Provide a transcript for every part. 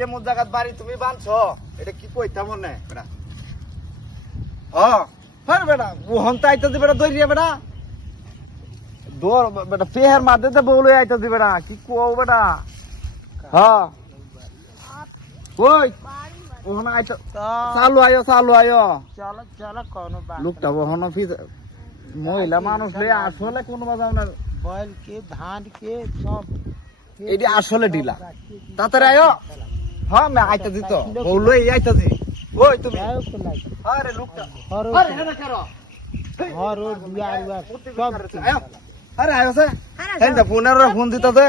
কেমন জায়গাত বাড়ি তুমি বানছো এটা কি কইতা মনে বেটা হ্যাঁ বেটা ওহন তো আইতা দিবে বেটা দইরিয়া বেটা দৌড় বেটা পেহের মাঝে বউলে আইতা দিবে বেটা কি কও বেটা হ্যাঁ ওই ওহন আইতা চালু আয়ো চলো চলো কোনো বাত লোকটা ওহন ফিস মহিলা মানুষ রে আসলে কোন বাজাও না বল के धान के सब এডি আসলে ঢিলা তাড়াতাড়ি আয়ো হ্যাঁ মে আইতা দিত বউলে আইতা দি ওই তুমি আরে লোকটা আরে হেনা করো घर और दुआर उआर सब আয়ো আরে আয়ো সে হেন্দা ফোনের ফোন দিত দে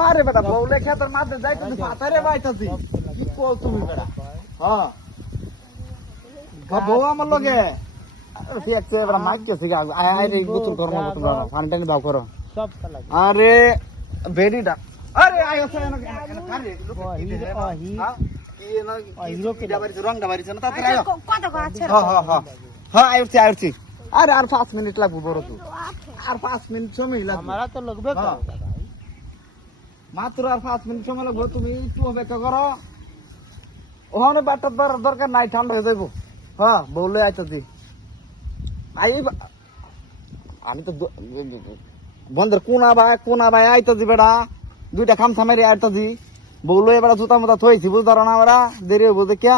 আরে বেটা বউলে খেতের মাঝে যাইতে দি পাতারে বাইতাছি কি কও তুমি বেটা হ্যাঁ বউ আমার লগে ফিয়াছে বেটা মাইকে সিগা আরে গোসল করো গোসল করো পানি টানি বাও করো सब कला আরে বেডিটা আরে আয়ো সে এনে কারে লোক কি দে হ্যাঁ কি না হিরো কি ডাবারি রংটা বাড়িছে না তাড়াতাড়ি আয়ো কত আছে হ্যাঁ আইছি আরে আর 5 মিনিট লাগবে বড় তো আর 5 মিনিট সময় লাগবে हमारा तो लगबे हाँ। करेगा भाई মাত্র আর 5 মিনিট সময় লাগবে তুমি একটু অপেক্ষা করো ওখানে বাটার দরকার নাই ঠান্ডা হয়ে যাইবো হ্যাঁ বললে আইতাছি আমি তো বন্ধের কোনা ভাই আইতাছি বেড়া দুইটা খামসা মারি আইতাছি বললো এবার জুতা মুতা থইছি বুঝতে পারো না বেড়া দেরি হইব দেখিয়া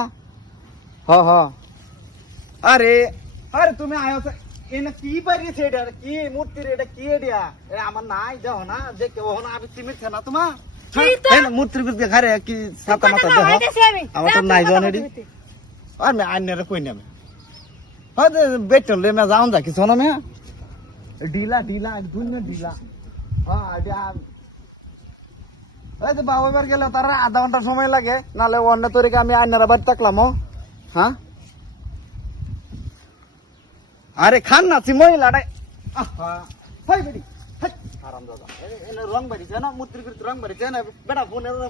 হ্যাঁ আরে আরে তুমি আয়ো এনে কি পারিছে এটা কি মূর্তি রে এটা কি এডিয়া এ আমার নাই যাও না দেখে ওহন আমি চিমিছে না তোমা মূর্তির ভিতরে ঘরে কি ছাতা মাথা দেহ আমার তো নাই জানি রে আর মে আইনের কই নামে হ্যাঁ বেটল লে মে যাও যা কিছু না মে ঢিলা দুনিয়া ঢিলা হ্যাঁ আইডিয়া এই যে বাবা বার গেলে তার আধা ঘন্টা সময় লাগে নালে অন্য তরিকে আমি আইনার বাড়ি থাকলাম হ্যাঁ আরে খান না মহিলাটা হাই বেডি আরাম দাদা এনে রং বাড়িছে না মূর্তির ভিতরে রং বাড়িছে না বেটা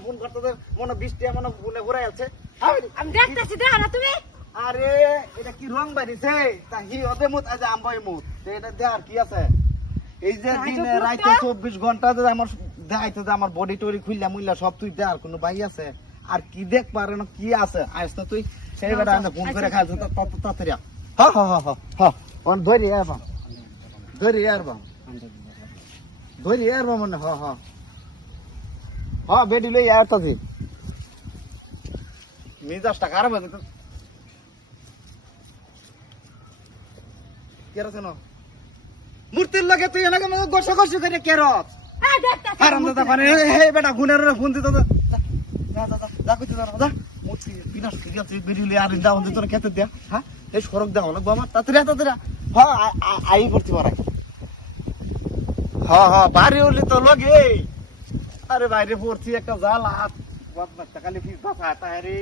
ফোন করতে মনে বৃষ্টি মনে ফোনে ঘুরাই আছে আমি দেখতেছি দেখো না তুমি আরে এটা কি রং বাড়িছে তা হি ওদে মুত আজ আমবাই মুত এটা দেখার কি আছে এই যে দিনে রাতে 24 ঘন্টা যে আমার দেখাইতে যে আমার বডি টরি খুললা মুইলা সব তুই দেখার কোনো ভাই আছে আর কি দেখ পারে না কি আছে আইস না তুই সেই বেটা আমি ফোন করে খাইছ তাড়াতাড়ি হ্যাঁ অন ধরি আরবা মনে হ্যাঁ বেডি লই আইতাছি মিজাজটা খারাপ হয়ে যেত কেরো কেন মূর্তির লগে তুই এনাকে গোসা গোসি করে কেরো হ্যাঁ দেখতেছি আরাম দাদা মানে হে বেটা গুনের ফোন দিত যা কইতে যা মূর্তি বিনাশ করি আছে বেরিলে আর যাও তোর খেতে দিয়া হ্যাঁ এই সড়ক দাও লাগবো আমার তাড়াতাড়ি হ্যাঁ আই করতে পারে হ্যাঁ বাড়ি হলি তো লগে আরে বাইরে পড়ছি একটা জাল হাত বাদ খালি ফিস বাসা তারে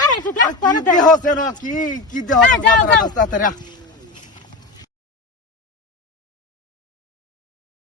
আরে তো দেখো কি দেহ সেন কি দেহ তাড়াতাড়ি